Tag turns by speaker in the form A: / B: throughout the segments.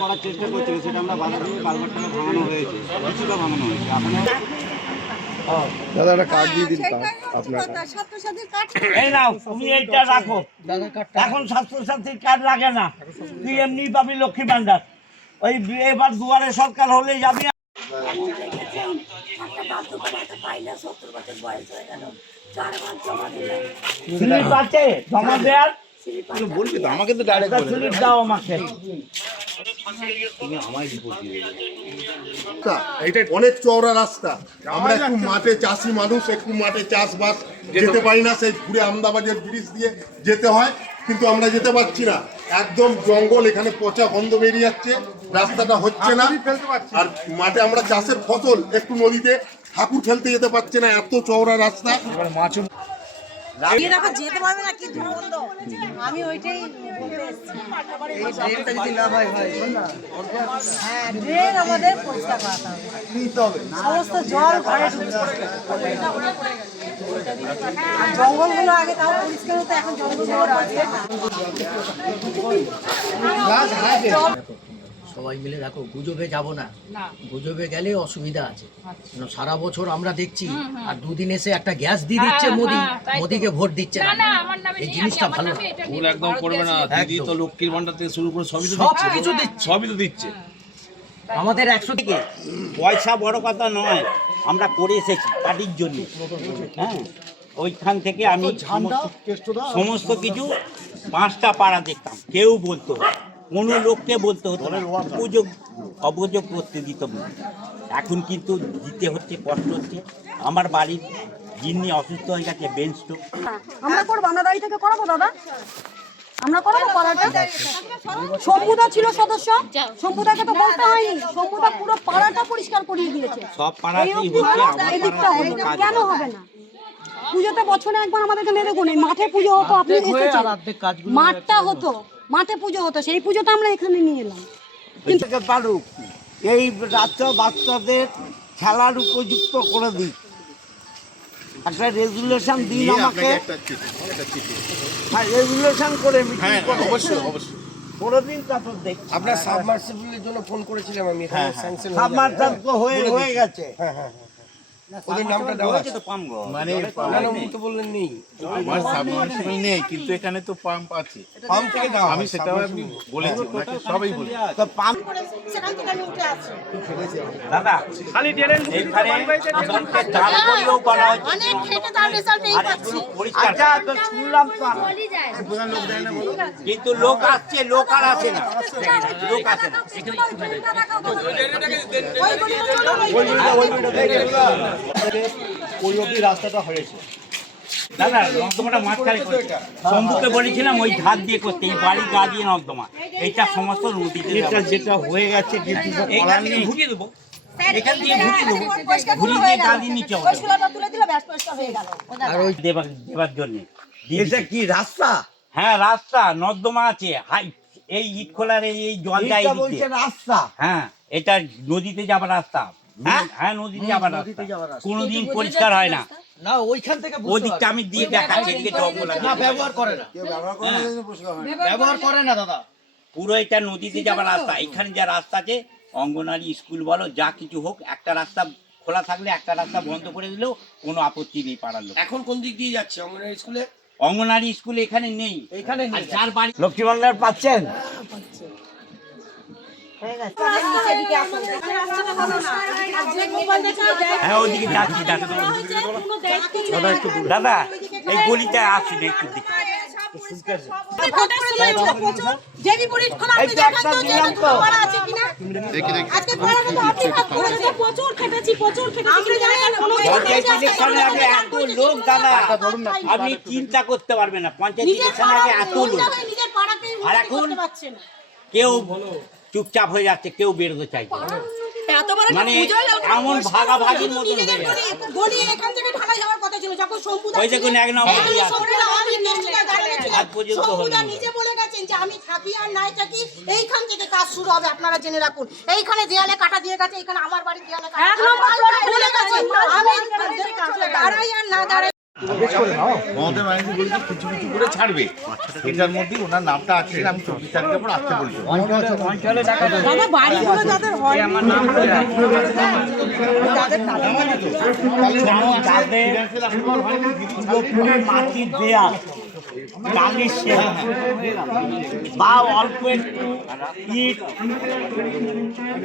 A: করার চেষ্টা করছিল সেটা আমরা বাধা দিয়ে কালভারটা ভাঙানো হয়েছে কিছুটা ভাঙানো হয়েছে এখন
B: দাদা একটা কার্ড দিয়ে দিন কার্ড আপনার।
C: এই নাও তুমি এইটা রাখো। এখন স্বাস্থ্যসাথীর কার্ড লাগে না। তুই এমনি পাবি লক্ষ্মী ভান্ডার। ওই এবার দুয়ারে সরকার হলে যাবি। স্লিপ আছে জমা দেওয়ার
B: বলছি আমাকে।
D: এটা অনেক চওড়া রাস্তা। আমরা একটু মাঠে চাষি মানুষ একটু মাঠে চাষবাস যেতে পারি। না সেই ঘুরে আহমেদাবাদের ব্রিজ দিয়ে যেতে হয় কিন্তু আমরা যেতে পারছি না। একদম জঙ্গল এখানে পচা গন্ধ বেরিয়ে যাচ্ছে রাস্তাটা হচ্ছে না। আর মাঠে আমরা চাষের ফসল একটু নদীতে ঠাকুর ফেলতে যেতে পারছে না এত চওড়া রাস্তা।
E: এরকম যেতে পারবে না কি দুর্গন্ধ। আমি ওইটাই বলতে এসেছি। হ্যাঁ ড্রেন আমাদের পরিষ্কার করাতে হবে। সমস্ত জল ঘরে আর জঙ্গলগুলো আগে তাও পরিষ্কার হতো এখন জঙ্গলগুলো।
F: সবাই মিলে দেখো গুজবে যাব না। গুজবে গেলে অসুবিধা আছে। সারা বছর আমরা দেখছি আর দুদিন এসে একটা গ্যাস দিয়ে দিচ্ছে মোদি। মোদিকে ভোট দিচ্ছে না। এই জিনিসটা ভালো।
G: একদম করবে না দিদি তো লক্ষ্মীর ভান্ডার থেকে শুরু করে সবই তো দিচ্ছে।
F: কিছু দিচ্ছে।
G: সবই তো দিচ্ছে।
F: আমাদের একশো থেকে।
C: পয়সা বড় কথা নয় আমরা করে এসেছি পার্টির জন্য। হ্যাঁ ওইখান থেকে আমি সমস্ত- সমস্ত কিছু পাঁচটা পাড়া দেখতাম কেউ বলতো। কোনো লোককে বলতে হতো না। অভিযোগ অভিযোগ করতে দিত না এখন কিন্তু দিতে হচ্ছে কষ্ট হচ্ছে। আমার বাড়ির যিনি অসুস্থ হয়ে গেছে বেঞ্চ স্ট্রোক
E: আমরা করব আমরা দাঁড়িয়ে থেকে করাবো দাদা? আমরা করাবো পাড়াটা? শম্ভুদা ছিল সদস্য। শম্ভুদাকে তো বলতে হয়নি। শম্ভুদা পুরো পাড়াটা পরিষ্কার করিয়ে দিয়েছে।
C: সব আমার
E: এদিকটা
C: কোনো
E: হবে না? পুজোতে বছরে একবার আমাদেরকে মেরে গুণ মাঠে পুজো হতো আপনি মাঠটা হতো। মাঠে পুজো হতো সেই পুজোটা আমরা এখানে নিয়ে এলাম।
C: পারুক। এই রাস্তা বাচ্চাদের খেলার উপযুক্ত করে দিই একটা রেজুলেশন দিন আমাকে। হ্যাঁ রেজুলেশন করে মিটিং
D: হ্যাঁ
C: করে।
D: অবশ্যই অবশ্যই।
C: করে দিন তারপর দেখ
H: আপনার সাবমার্সিবলের জন্য ফোন করেছিলাম আমি স্যাংশন
C: সাবমার্সাল তো হয়ে হয়ে গেছে।
H: ওদের নামটা দেওয়া আছে।
B: মানে
H: না না উনি তো বললেন নেই।
B: আমার সাবমার্সিবল নেই কিন্তু এখানে তো পাম্প আছে।
H: পাম্প থেকে দেওয়া
B: আমি সেটাও আমি বলেছি ওনাকে সবাই বলি
C: তো পাম্প
E: সেখান থেকে আমি উঠে আসছি।
C: দাদা খালি ড্রেন এইখানে জলকে চাল করেও করা হচ্ছে।
E: অনেক খেটে তার রেজাল্ট এই পাচ্ছি।
C: আচ্ছা তো শুনলাম তো কিন্তু লোক আসছে লোক আর আসে না। লোক আসে না।
A: ওই অবধি রাস্তাটা হয়েছে।
C: দাদা নর্দমাটা মাঝখানে শম্ভুকে বলেছিলাম ওই ধার দিয়ে করতে এই বাড়ি গা দিয়ে নর্দমা এইটা সমস্ত নদীতে এটা যেটা হয়ে গেছে কিছু তো করার নেই ঘুরিয়ে দেবো। এখান দিয়ে ঘুরিয়ে দেবো। ঘুরিয়ে দিয়ে গা দিয়ে নিচে হবে
E: পরিষ্কারটা তুলে দিলে ব্যাস পরিষ্কার হয়ে গেল।
C: আর ওই দেবার দেবার জন্য।
F: এটা কি রাস্তা?
C: হ্যাঁ রাস্তা নর্দমা আছে। হাই এই ইট খোলার এই এই জল যায়
F: রাস্তা।
C: হ্যাঁ এটা নদীতে যাবার রাস্তা।
F: হ্যাঁ?
C: হ্যাঁ নদীতে। কোনোদিন পরিষ্কার হয় না।
F: না ওইখান থেকে
C: ওদিকটা আমি দিয়ে দেখাচ্ছি এদিকে।
F: না। ব্যবহার করে না। ব্যবহার করে না দাদা।
C: পুরো এটা নদীতে যাবার রাস্তা। এখানে যা রাস্তা আছে অঙ্গনারী স্কুল বলো যা কিছু হোক একটা রাস্তা খোলা থাকলে একটা রাস্তা বন্ধ করে দিলেও কোনো আপত্তি নেই পাড়ার লোক।
H: এখন কোন দিক দিয়ে যাচ্ছে অঙ্গনওয়াড়ি স্কুলে?
C: অঙ্গনারী স্কুল এখানে নেই।
F: এখানে
C: যার বাড়ি লক্ষ্মী ভান্ডার পাচ্ছেন। হ্যাঁ দাদা দাদা এই গলিতে আসুন একটু দিকে
A: আপনি
B: চিন্তা করতে পারবেন না পঞ্চায়েত
A: নিজের
B: ইলেকশনে আগে এত লোক। আর এখন?
A: করতে পারছে না।
B: কেউ চুপচাপ হয়ে যাচ্ছে কেউ বেরোতে চাইছে
A: বড়
B: মানে এমন ভাগাভাগির হয়ে
A: গলি- গলি এখান থেকে ঢালাই যাওয়ার কথা ছিল যখন শম্ভুদা
B: ওই দেখুন এক নম্বর। আজ পর্যন্ত হলো
A: যে আমি থাকি আর নাই থাকি এইখান থেকে কাজ শুরু হবে আপনারা জেনে রাখুন। এইখানে দেয়ালে কাটা দিয়ে গেছে এখানে আমার বাড়ির দেয়ালে কাটা বলে গেছে আমি দাঁড়াই আর না দাঁড়াই।
C: মমতা ব্যানার্জি বলছে কিছু কিছু করে ছাড়বে। এটার মধ্যে ওনার নামটা আছে আমি চব্বিশ তারিখের পর আসতে বলছি।
A: হয়
B: মাটির দেয়াল। বা অল্প একটু ইট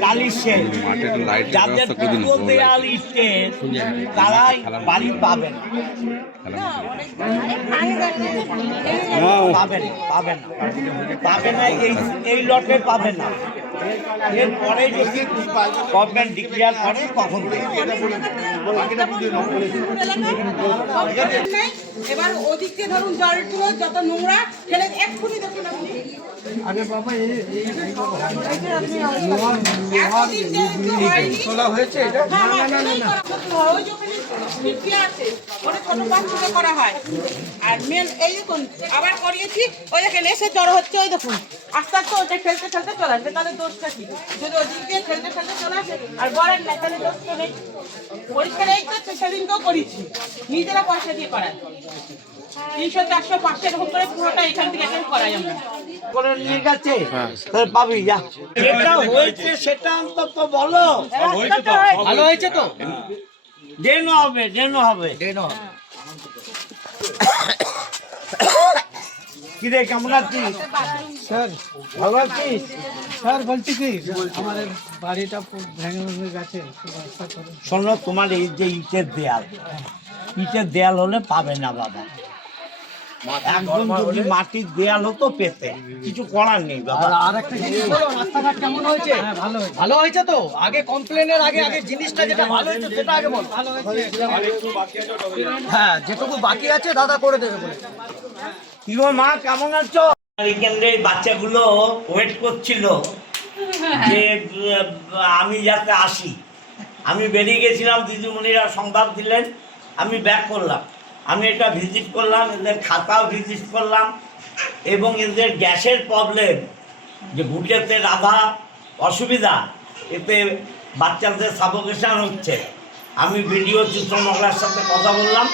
B: টালির যাদের পুরো দেয়াল ইটের তারাই বাড়ি পাবেন পাবেন পাবেন না এই এই লটে পাবেন না এরপরে যদি গভর্নমেন্ট ডিক্লেয়ার করে তখন।
A: এবার ওদিক দিয়ে ধরুন জলগুলো যত নোংরা ফেলে এক্ষুনি দেখুন আপনি। এতদিন যে একটু হয়নি। হ্যাঁ, হ্যাঁ, সেটাই করা হতো। ওই যে ওখানে ছিটকে আছে, ওটা ছোট বাচ্চাকে করা হয়। আর মেন এই দেখুন আবার করিয়েছি ওই দেখেন এসে জড়ো হচ্ছে ওই দেখুন। আস্তে আস্তে ওটা ফেলতে ফেলতে চলে আসবে তাহলে দোষটা কি? যদি ওদিক দিয়ে ফেলতে ফেলতে চলে আসে আর বলেন না তাহলে দোষ তো নেই। পরীক্ষা এই তো সেদিনকেও করেছি নিজেরা পয়সা দিয়ে করায়। তিনশো চারশো পাঁচশো এরকম করে পুরোটা এখান থেকে এখানে করাই আমরা।
B: নিয়ে গেছে পাবি যা। যেটা হয়েছে সেটা অন্তত বলো।
F: ভালো হয়েছে তো?
B: ডেন হবে ডেন হবে। কিরে কেমন আছিস?
E: স্যার
B: ভালো আছিস?
E: স্যার বলছি কি আমাদের বাড়িটা ভেঙে ভেঙে গেছে
B: শোনো তোমার এই যে ইটের দেয়াল ইটের দেয়াল হলে পাবে না বাবা। একদম যদি মাটির দেয়াল হতো পেতে। কিছু করার নেই
F: আর একটা জিনিস বলো রাস্তাঘাট কেমন হয়েছে?
E: ভালো হয়েছে।
F: ভালো হয়েছে তো? আগে কমপ্লেনের আগে আগে জিনিসটা যেটা ভালো হয়েছে সেটা আগে বল।
E: ভালো হয়েছে।
F: হ্যাঁ যেটুকু বাকি আছে দাদা করে দেবে বলে।
B: মা কেমন আছো? কেন্দ্রের বাচ্চাগুলো ওয়েট করছিল যে আমি যাতে আসি। আমি বেরিয়ে গেছিলাম দিদিমণিরা সংবাদ দিলেন আমি ব্যাক করলাম। আমি এটা ভিজিট করলাম, এদের খাতাও ভিজিট করলাম এবং এদের গ্যাসের প্রবলেম যে ঘুটেতে রাধা অসুবিধা, এতে বাচ্চাদের সাবকেশন হচ্ছে। আমি ভিডিও চিত্রনগরার সাথে কথা বললাম,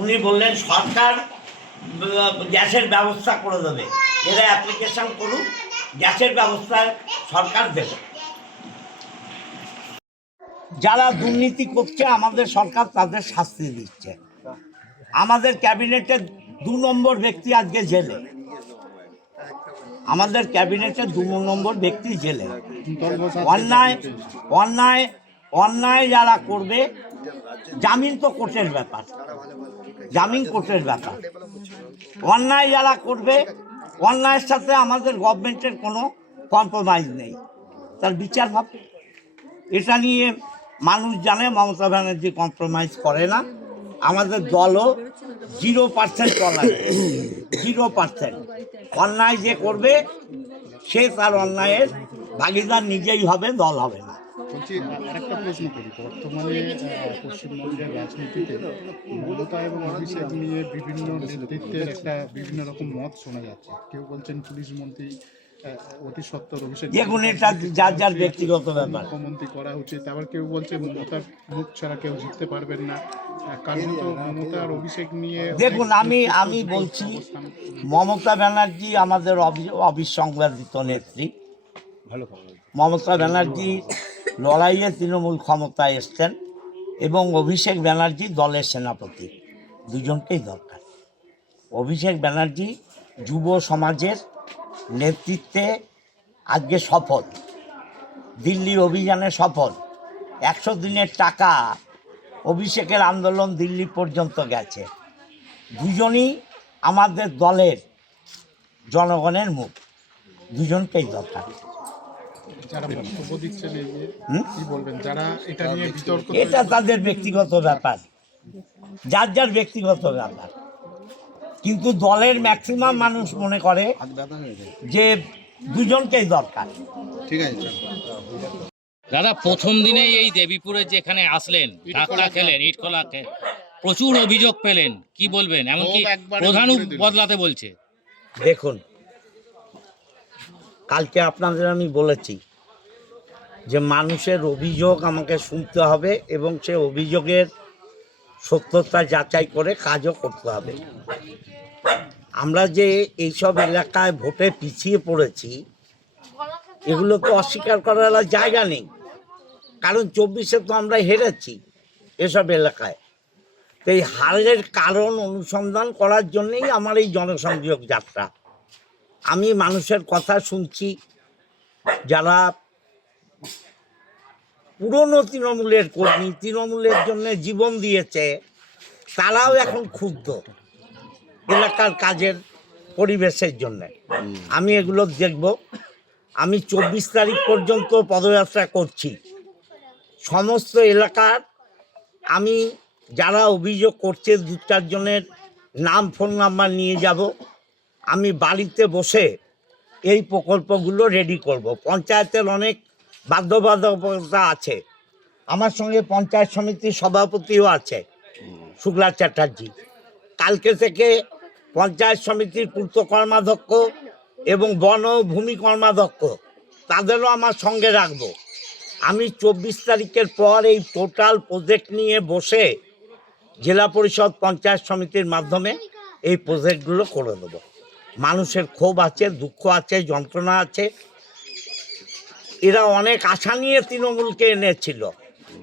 B: উনি বললেন, সরকার গ্যাসের ব্যবস্থা করে দেবে। এরা অ্যাপ্লিকেশন করুক, গ্যাসের ব্যবস্থা সরকার দেবে। যারা দুর্নীতি করছে, আমাদের সরকার তাদের শাস্তি দিচ্ছে। আমাদের ক্যাবিনেটের দু নম্বর ব্যক্তি আজকে জেলে। আমাদের ক্যাবিনেটের দু নম্বর ব্যক্তি জেলে। অন্যায় অন্যায় অন্যায় যারা করবে, জামিন তো কোর্টের ব্যাপার। জামিন কোর্টের ব্যাপার। অন্যায় যারা করবে, অন্যায়ের সাথে আমাদের গভর্নমেন্টের কোনো কম্প্রোমাইজ নেই। তার বিচার হবে। এটা নিয়ে মানুষ জানে, মমতা ব্যানার্জি কম্প্রোমাইজ করে না। আমাদের দলও জিরো পার্সেন্ট চলায় জিরো পার্সেন্ট অন্যায় যে করবে, সে তার অন্যায়ের ভাগিদার নিজেই হবে, দল হবে না।
I: বর্তমানে পশ্চিমবঙ্গের রাজনীতিতে নিয়ে বিভিন্ন নেতৃত্বের একটা বিভিন্ন রকম মত শোনা যাচ্ছে। কেউ বলছেন পুলিশ মন্ত্রী অতি সত্তর অভিষেক
B: দেখুন এটা যার যার ব্যক্তিগত ব্যাপার।
I: মুখ্যমন্ত্রী করা উচিত? আবার কেউ বলছে মমতার মুখ ছাড়া কেউ জিততে পারবেন না। কারণ তো মমতা আর অভিষেক নিয়ে
B: দেখুন আমি আমি বলছি মমতা ব্যানার্জি আমাদের অবি- অবিসংবাদিত নেত্রী। মমতা ব্যানার্জি লড়াইয়ে তৃণমূল ক্ষমতায় এসছেন এবং অভিষেক ব্যানার্জি দলের সেনাপতি। দুজনকেই দরকার। অভিষেক ব্যানার্জি যুব সমাজের নেতৃত্বে আজকে সফল। দিল্লি অভিযানে সফল। একশো দিনের টাকা অভিষেকের আন্দোলন দিল্লি পর্যন্ত গেছে। দুজনই আমাদের দলের জনগণের মুখ। দুজনকেই দরকার।
I: যারা বক্তব্য দিচ্ছেন এই যে
B: হুম?
I: কি বলবেন? যারা এটা নিয়ে বিতর্ক
B: এটা তাদের ব্যক্তিগত ব্যাপার। যার যার ব্যক্তিগত ব্যাপার। কিন্তু দলের ম্যাক্সিমাম মানুষ মনে করে যে দুজনকেই দরকার।
J: ঠিক আছে
K: দাদা প্রথম দিনেই এই দেবীপুরে যেখানে আসলেন ধাক্কা খেলেন ইটকলা খে- প্রচুর অভিযোগ পেলেন কি বলবেন? এমনকি
I: দিল।
K: বদলাতে বলছে।
B: দেখুন কালকে আপনাদের আমি বলেছি যে মানুষের অভিযোগ আমাকে শুনতে হবে এবং সে অভিযোগের সত্যতা যাচাই করে কাজও করতে হবে। আমরা যে এইসব এলাকায় ভোটে পিছিয়ে পড়েছি, এগুলো তো অস্বীকার করার জায়গা নেই। কারণ চব্বিশে তো আমরা হেরেছি এসব এলাকায়। তো এই হারের কারণ অনুসন্ধান করার জন্যেই আমার এই জনসংযোগ যাত্রা। আমি মানুষের কথা শুনছি, যারা পুরনো তৃণমূলের কর্মী, তৃণমূলের জন্য জীবন দিয়েছে, তারাও এখন ক্ষুব্ধ এলাকার কাজের পরিবেশের জন্য। আমি এগুলো দেখব। আমি চব্বিশ তারিখ পর্যন্ত পদযাত্রা করছি। সমস্ত এলাকার আমি যারা অভিযোগ করছে দু চারজনের নাম, ফোন নাম্বার নিয়ে যাব। আমি বাড়িতে বসে এই প্রকল্পগুলো রেডি করব। পঞ্চায়েতের অনেক বাধ্যবাধকতা আছে। আমার সঙ্গে পঞ্চায়েত সমিতির সভাপতিও আছে শুক্লা চ্যাটার্জি। কালকে থেকে পঞ্চায়েত সমিতির পূর্ত কর্মাধ্যক্ষ এবং বন ভূমি কর্মাধ্যক্ষ, তাদেরও আমার সঙ্গে রাখব। আমি চব্বিশ তারিখের পর এই টোটাল প্রজেক্ট নিয়ে বসে জেলা পরিষদ পঞ্চায়েত সমিতির মাধ্যমে এই প্রজেক্টগুলো করে দেবো। মানুষের ক্ষোভ আছে, দুঃখ আছে, যন্ত্রণা আছে এরা অনেক আশা নিয়ে তৃণমূলকে এনেছিল।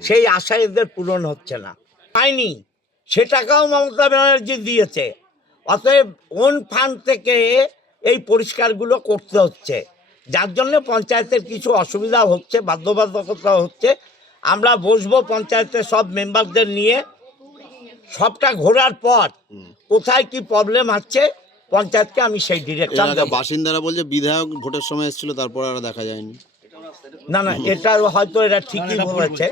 B: সেই আশা এদের পূরণ হচ্ছে না। পায়নি সে টাকাও মমতা ব্যানার্জি দিয়েছে। অতএব ওন ফান্ড থেকে এই পরিষ্কারগুলো করতে হচ্ছে। যার জন্য পঞ্চায়েতের কিছু অসুবিধা হচ্ছে বাধ্যবাধকতা হচ্ছে। আমরা বসবো পঞ্চায়েতের সব মেম্বারদের নিয়ে। সবটা ঘোরার পর কোথায় কি প্রবলেম আছে পঞ্চায়েতকে আমি সেই ডিরেকশন
J: এলাকার বাসিন্দারা বলছে বিধায়ক ভোটের সময় এসেছিল তারপর আর দেখা যায়নি।
B: না না এটা হয়তো এরা ঠিকই বলেছে।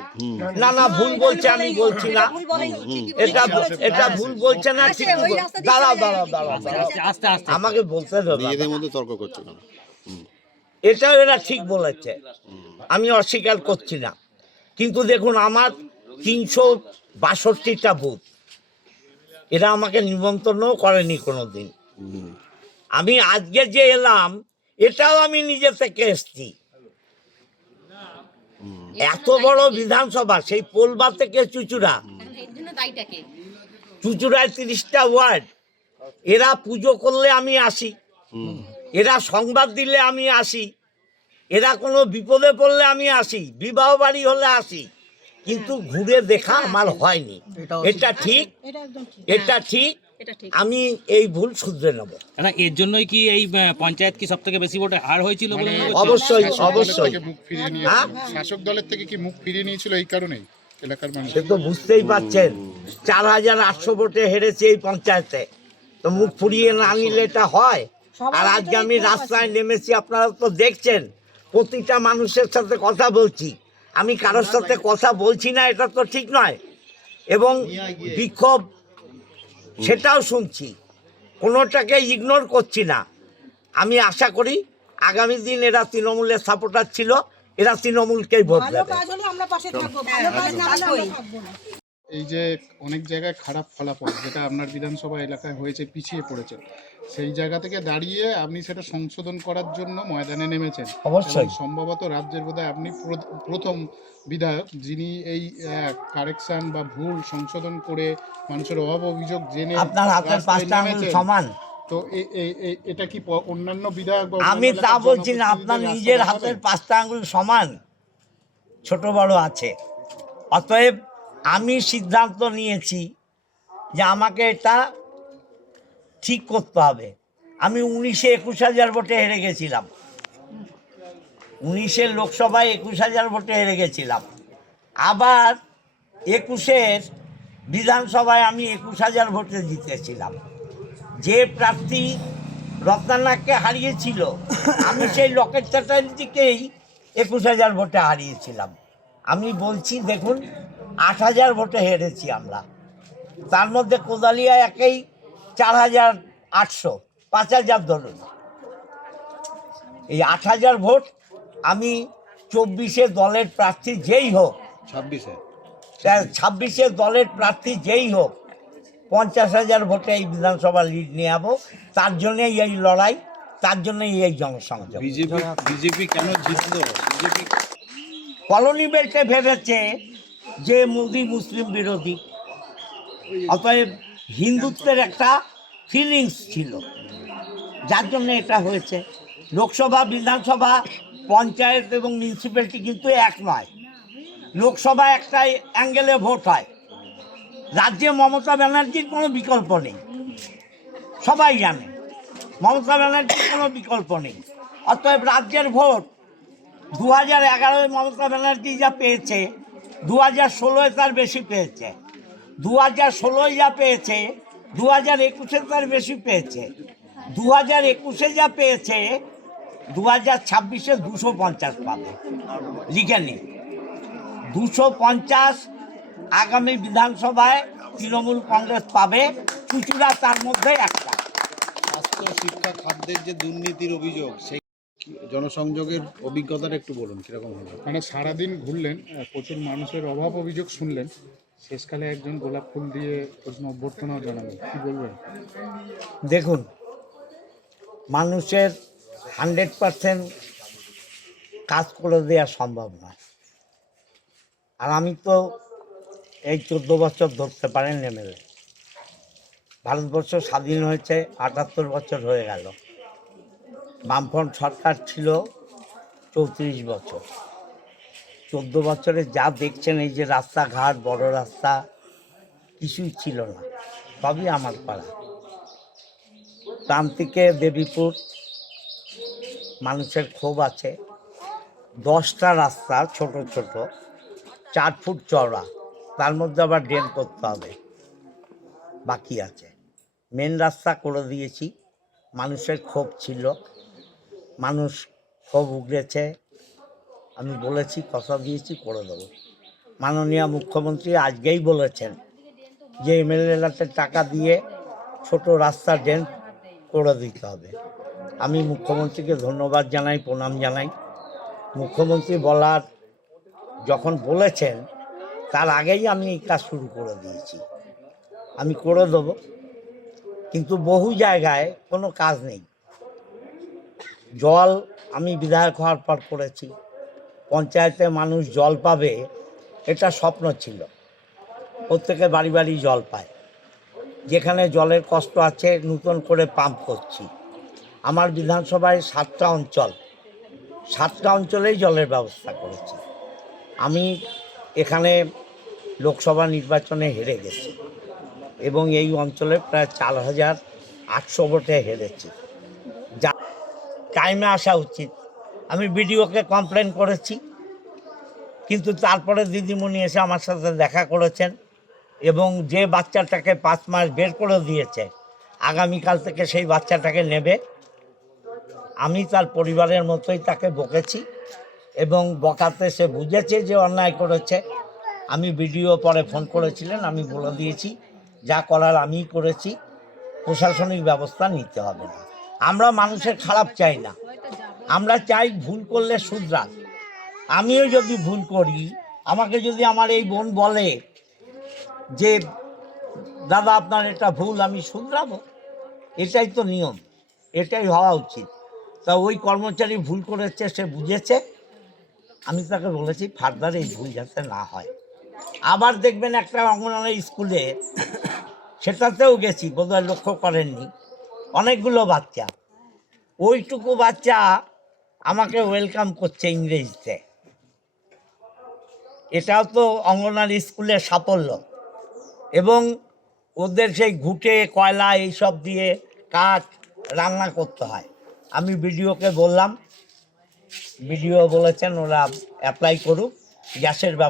B: না না ভুল বলছে আমি বলছি না। এটা এটা ভুল বলছে। না ঠিকই বল- দাঁড়াও দাঁড়াও দাঁড়াও
K: আস্তে আস্তে
B: আমাকে বলতে দেবে
J: নিজেদের মধ্যে তর্ক করছে
B: এটাও এরা ঠিক বলেছে। আমি অস্বীকার করছি না। কিন্তু দেখুন আমার তিনশো বাষট্টিটা বুথ এরা আমাকে নিমন্ত্রণও করেনি কোনো দিন আমি আজকে যে এলাম এটাও আমি নিজে থেকে এসছি। এত বড় বিধানসভা সেই পোলবা থেকে চুচুড়া? চুচুড়ায় তিরিশটা ওয়ার্ড। এরা পুজো করলে আমি আসি। এরা সংবাদ দিলে আমি আসি। এরা কোনো বিপদে পড়লে আমি আসি। বিবাহ বাড়ি হলে আসি। কিন্তু ঘুরে দেখা আমার হয়নি। এটা ঠিক। এটা ঠিক। আমি এই ভুল শুধরে নেব।
K: দাদা এর জন্যই কি এই পঞ্চায়েত কি সব থেকে বেশি ভোটে হার হয়েছিল বলে
B: অবশ্যই অবশ্যই। হ্যাঁ?
I: শাসক দলের থেকে কি মুখ ফিরিয়ে নিয়েছিল এই কারণেই? এলাকার মানুষ।
B: সে তো বুঝতেই পাচ্ছেন চার হাজার আটশো ভোটে হেরেছে এই পঞ্চায়েতে। তো মুখ ফুরিয়ে না নিলে এটা হয়। আর আজকে আমি রাস্তায় নেমেছি আপনারা তো দেখছেন প্রতিটা মানুষের সাথে কথা বলছি। আমি কারোর সাথে কথা বলছি না এটা তো ঠিক নয়। এবং বিক্ষোভ সেটাও শুনছি। কোনোটাকে ইগনোর করছি না। আমি আশা করি আগামী দিন এরা তৃণমূলের সাপোর্টার ছিল এরা তৃণমূলকেই ভোট দেবে।
I: এই যে অনেক জায়গায় খারাপ ফলাফল যেটা আপনার বিধানসভা এলাকায় হয়েছে পিছিয়ে পড়েছে সেই জায়গা থেকে দাঁড়িয়ে আপনি সেটা সংশোধন করার জন্য ময়দানে নেমেছেন।
B: অবশ্যই।
I: সম্ভবত রাজ্যের বোধহয় আপনি প্র- প্রথম বিধায়ক যিনি এই কারেকশন বা ভুল সংশোধন করে মানুষের অভাব অভিযোগ জেনে
B: আপনার হাতের পাঁচটা আঙুল সমান।
I: তো এটা কি অন্যান্য বিধায়ক
B: আমি তা বলছি না আপনার নিজের হাতের পাঁচটা আঙুল সমান ছোট বড় আছে। অতএব আমি সিদ্ধান্ত নিয়েছি যে আমাকে এটা ঠিক করতে হবে। আমি উনিশে একুশ হাজার ভোটে হেরে গেছিলাম। উনিশের লোকসভায় একুশ হাজার ভোটে হেরে গেছিলাম। আবার একুশের বিধানসভায় আমি একুশ হাজার ভোটে জিতেছিলাম। যে প্রার্থী রত্নানাককে হারিয়েছিল, আমি সেই লকেট চ্যাটার্জিকেই একুশ হাজার ভোটে হারিয়েছিলাম। আমি বলছি, দেখুন আট হাজার ভোটে হেরেছি আমরা। তার মধ্যে কোদালিয়া একেই চার হাজার আটশো। পাঁচ হাজার ধরুন। এই আট হাজার ভোট আমি চব্বিশে দলের প্রার্থী যেই হোক
J: ছাব্বিশে?
B: ছাব্বিশে দলের প্রার্থী যেই হোক পঞ্চাশ হাজার ভোটে এই বিধানসভা লিড নিয়ে যাব তার জন্যই এই লড়াই তার জন্যই এই জনসংযোগ।
J: বিজেপি বিজেপি কেন জিতলো? বিজেপি
B: কলোনি বেল্টে ভেবেছে যে মোদি মুসলিম বিরোধী, অতএব হিন্দুত্বের একটা ফিলিংস ছিল। যার জন্য এটা হয়েছে। লোকসভা, বিধানসভা, পঞ্চায়েত এবং মিউনিসিপ্যালিটি কিন্তু এক নয়। লোকসভা একটা অ্যাঙ্গেলে ভোট হয়। রাজ্যে মমতা ব্যানার্জির কোনো বিকল্প নেই। সবাই জানে, মমতা ব্যানার্জির কোনো বিকল্প নেই। অতএব রাজ্যের ভোট দু হাজার এগারোয় মমতা ব্যানার্জি যা পেয়েছে দু হাজার ষোলোয় তার বেশি পেয়েছে। দু হাজার ষোলোয় যা পেয়েছে দু হাজার একুশে তার বেশি পেয়েছে। দু হাজার একুশে যা পেয়েছে দু হাজার ছাব্বিশে দুশো পঞ্চাশ পাবে। লিখে নিন দুশো পঞ্চাশ আগামী বিধানসভায় তৃণমূল কংগ্রেস পাবে চুচুড়া তার মধ্যে একটা।
J: শিক্ষা, খাদ্যের যে দুর্নীতির অভিযোগ, সেই জনসংযোগের অভিজ্ঞতাটা একটু বলুন কীরকম হলো?
I: মানে সারাদিন ঘুরলেন প্রচুর মানুষের অভাব অভিযোগ শুনলেন। শেষকালে একজন গোলাপ ফুল দিয়ে প্রশ্ন অভ্যর্থনাও জানাবেন কি বলবেন?
B: দেখুন মানুষের হান্ড্রেড পারসেন্ট কাজ করে দেওয়া সম্ভব নয়। আর আমি তো এই চোদ্দ বছর ধরতে পারেন এমএলএ ভারতবর্ষ স্বাধীন হয়েছে আটাত্তর বছর হয়ে গেল। বামফ্রন্ট সরকার ছিল চৌত্রিশ বছর। চোদ্দ বছরে যা দেখছেন, এই যে রাস্তাঘাট, বড় রাস্তা, কিছুই ছিল না। সবই আমার পাড়া। প্রান্তিকে দেবীপুর, মানুষের ক্ষোভ আছে। দশটা রাস্তা ছোট ছোট, চার ফুট চওড়া। তার মধ্যে আবার ড্রেন করতে হবে। বাকি আছে। মেন রাস্তা করে দিয়েছি। মানুষের ক্ষোভ ছিল। মানুষ ক্ষোভ উগড়েছে। আমি বলেছি, কথা দিয়েছি, করে দেবো। মাননীয় মুখ্যমন্ত্রী আজকেই বলেছেন যে এমএলএতে টাকা দিয়ে ছোট রাস্তা ড্রেন করে দিতে হবে। আমি মুখ্যমন্ত্রীকে ধন্যবাদ জানাই, প্রণাম জানাই। মুখ্যমন্ত্রী বলার যখন বলেছেন, তার আগেই আমি এই কাজ শুরু করে দিয়েছি। আমি করে দেবো, কিন্তু বহু জায়গায় কোনো কাজ নেই। জল আমি বিধায়ক হওয়ার পর করেছি। পঞ্চায়েতে মানুষ জল পাবে, এটা স্বপ্ন ছিল। প্রত্যেকে বাড়ি বাড়ি জল পায়। যেখানে জলের কষ্ট আছে, নতুন করে পাম্প করছি। আমার বিধানসভায় সাতটা অঞ্চল। সাতটা অঞ্চলেই জলের ব্যবস্থা করেছি। আমি এখানে লোকসভা নির্বাচনে হেরে গেছি এবং এই অঞ্চলে প্রায় চার হাজার আটশো ভোটে হেরেছি। যা টাইমে আসা উচিত। আমি বিডিওকে কমপ্লেন করেছি, কিন্তু তারপরে দিদিমণি এসে আমার সাথে দেখা করেছেন এবং যে বাচ্চাটাকে পাঁচ মাস বের করে দিয়েছে, আগামীকাল থেকে সেই বাচ্চাটাকে নেবে। আমি তার পরিবারের মতোই তাকে বকেছি এবং বকাতে সে বুঝেছে যে অন্যায় করেছে। আমি ভিডিও পরে ফোন করেছিলেন, আমি বলে দিয়েছি, যা করার আমিই করেছি, প্রশাসনিক ব্যবস্থা নিতে হবে না। আমরা মানুষের খারাপ চাই না। আমরা চাই ভুল করলে শুধরাক। আমিও যদি ভুল করি, আমাকে যদি আমার এই বোন বলে যে, দাদা, আপনার এটা ভুল, আমি শুধরাবো। এটাই তো নিয়ম, এটাই হওয়া উচিত। তা ওই কর্মচারী ভুল করেছে, সে বুঝেছে। আমি তাকে বলেছি, ফার্দার, এই ভুল যাতে না হয়। আবার দেখবেন একটা অঙ্গনওয়াড়ি স্কুলে, সেটাতেও গেছি, বোধহয় লক্ষ্য করেননি। অনেকগুলো বাচ্চা। ওইটুকু বাচ্চা আমাকে ওয়েলকাম করছে ইংরেজিতে। এটাও তো অঙ্গনওয়াড়ি স্কুলের সাফল্য। এবং ওদের সেই ঘুটে, কয়লা এইসব দিয়ে কাঠ রান্না করতে হয়। আমি বিডিওকে বললাম বিডিও বলেছেন ওরা অ্যাপ্লাই করুক, গ্যাসের ব্যবস্থা